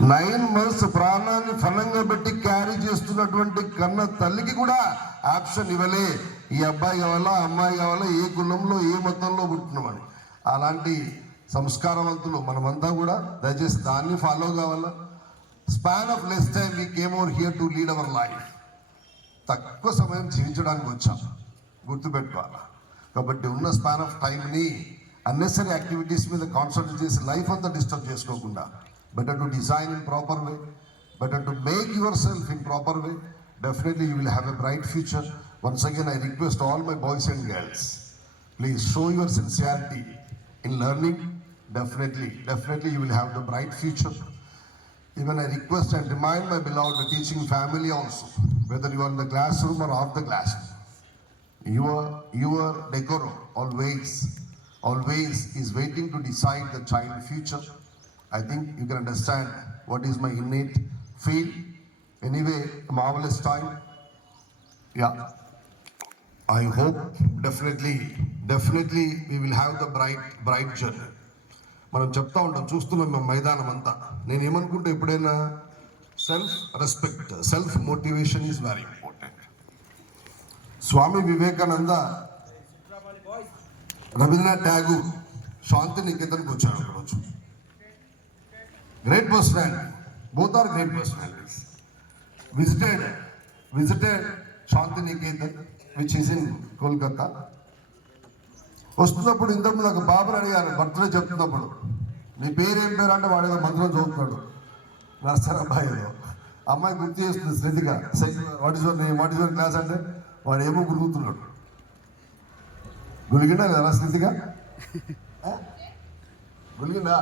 9 months ప్రాణాన్ని ఫలంగా పెట్టి క్యారీ చేస్తున్నటువంటి కన్న తల్లికి కూడా ఆప్షన్ ఇవ్వలే. ఈ అబ్బాయి కావాలా, అమ్మాయి కావాలా, ఏ కులంలో ఏ మతంలో పుట్టినామని. అలాంటి సంస్కారవంతులు మనమంతా కూడా దయచేసి దాన్ని ఫాలో కావాలా. Span of less time we came over here to lead our life. తక్కువ సమయం జీవించడానికి వచ్చాం, గుర్తుపెట్టుకోవాలా. కాబట్టి ఉన్న స్పాన్ ఆఫ్ టైంని అన్నెసరీ యాక్టివిటీస్ మీద కాన్సన్ట్రేట్ చేసి లైఫ్ అంతా డిస్టర్బ్ చేసుకోకుండా better to design in proper way, better to make yourself in proper way. Definitely you will have a bright future. Once again I request all my boys and girls, please show your sincerity in learning. Definitely you will have the bright future. Even I request and remind my beloved teaching family also, whether you are in the classroom or off the classroom, your decorum always is waiting to decide the child future. I think you can understand what is my innate feel. Anyway, marvelous time. Yeah, I hope definitely we will have the bright journey. మనం చెప్తా ఉంటాం, చూస్తున్నాం మేము మైదానం అంతా. నేను ఏమనుకుంటే ఎప్పుడైనా self motivation is very important. Swami Vivekananda, Rabindranath Tagore శాంతి నికేతన్కి వచ్చారు ఒకరోజు. Great personality, both are great personalities. Visited Shanti Niketan, which is in Kolkata. వస్తున్నప్పుడు ఇంతకు నాకు బాబుని అడిగాను, బర్త్డే చెప్తున్నప్పుడు నీ పేరు ఏం పేరు అంటే వాడేదో మంత్రం చదువుతున్నాడు. నర్సర్ అబ్బాయి అమ్మాయి గుర్తు చేస్తుంది శ్రద్ధిగా, వాట్ ఈస్ యువర్ క్లాస్ అంటే వాడు ఏమో గురుగుతున్నాడు. గులిగిండా కదా శ్రద్ధిగా, గులిగిండా